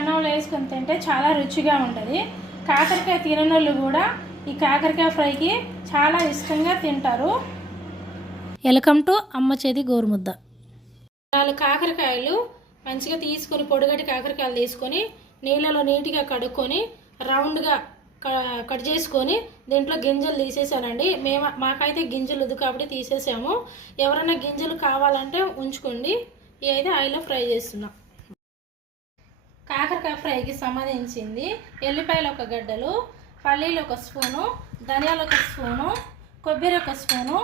అన్నంలో వేసుకొని తింటే చాలా రుచిగా ఉంటుంది. కాకరకాయ తిననోళ్ళు కూడా ఈ కాకరకాయ ఫ్రైకి చాలా ఇష్టంగా తింటారు. వెల్కమ్ టు అమ్మ చేతి గోరుముద్ద. 4 కాకరకాయలు మంచిగా తీసుకొని పొడిగట్టి కాకరకాయలు తీసుకొని నీళ్ళలో నీట్గా కడుక్కొని రౌండ్గా కట్ చేసుకొని దీంట్లో గింజలు తీసేసానండి. మాకైతే గింజలు వద్దు కాబట్టి తీసేసాము. ఎవరైనా గింజలు కావాలంటే ఉంచుకోండి. ఇవి అయితే ఆయిల్లో ఫ్రై చేస్తున్నాం. కాకరకాయ ఫ్రైకి సంబంధించింది ఎల్లిపాయలు 1 గడ్డలు, పల్లీలు 1 స్పూను, ధనియాలు 1 స్పూను, కొబ్బరి 1 స్పూను,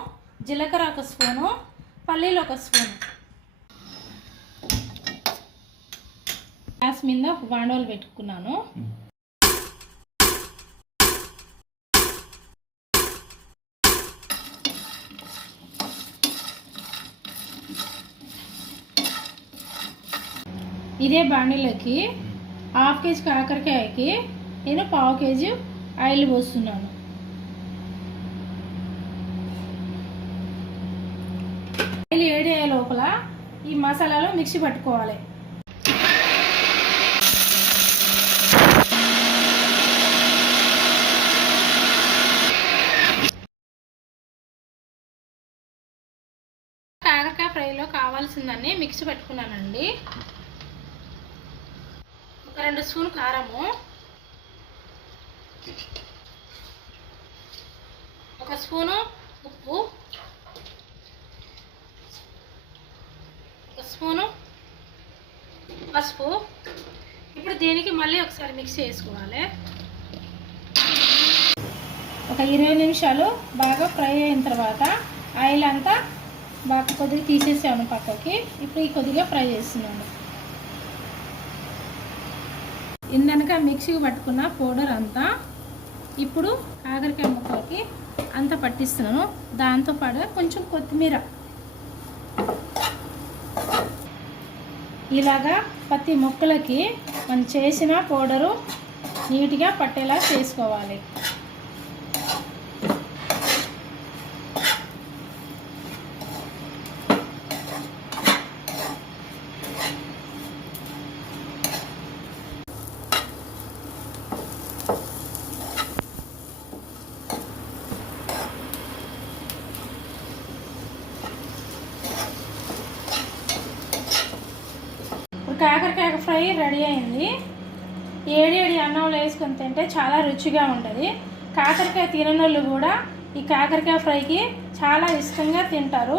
జీలకర్ర 1 స్పూను, పల్లీలు 1 స్పూను. గ్యాస్ మీద ఒక బాండోలు పెట్టుకున్నాను. ఇదే బాండీలోకి 1/2 కేజీ కాకరకాయకి నేను 1/4 కేజీ ఆయిల్ పోస్తున్నాను. ఆయిల్ వేడయ్యే లోపల ఈ మసాలాలు మిక్సీ పట్టుకోవాలి. కాకరకాయ ఫ్రైలో కావాల్సిందన్నీ మిక్సీ పెట్టుకున్నానండి. 2 స్పూన్ కారము, 1 స్పూను ఉప్పు, 1 స్పూను పసుపు. ఇప్పుడు దీనికి మళ్ళీ ఒకసారి మిక్స్ చేసుకోవాలి. ఒక 20 నిమిషాలు బాగా ఫ్రై అయిన తర్వాత ఆయిల్ అంతా బాగా కొద్దిగా తీసేసాను పక్కకి. ఇప్పుడు ఈ కొద్దిగా ఫ్రై చేస్తున్నాను. ఇందనక మిక్సీకి పట్టుకున్న పౌడర్ అంతా ఇప్పుడు కాకరకాయ ముక్కలకి అంతా పట్టిస్తున్నాను. దాంతోపాటు కొంచెం కొత్తిమీర ఇలాగా ప్రతి ముక్కలకి మనం చేసిన పౌడరు నీట్గా పట్టేలా చేసుకోవాలి. కాకరకాయ ఫ్రై రెడీ అయింది. ఏడి అన్నంలో వేసుకొని తింటే చాలా రుచిగా ఉంటుంది. కాకరకాయ తిననోళ్ళు కూడా ఈ కాకరకాయ ఫ్రైకి చాలా ఇష్టంగా తింటారు.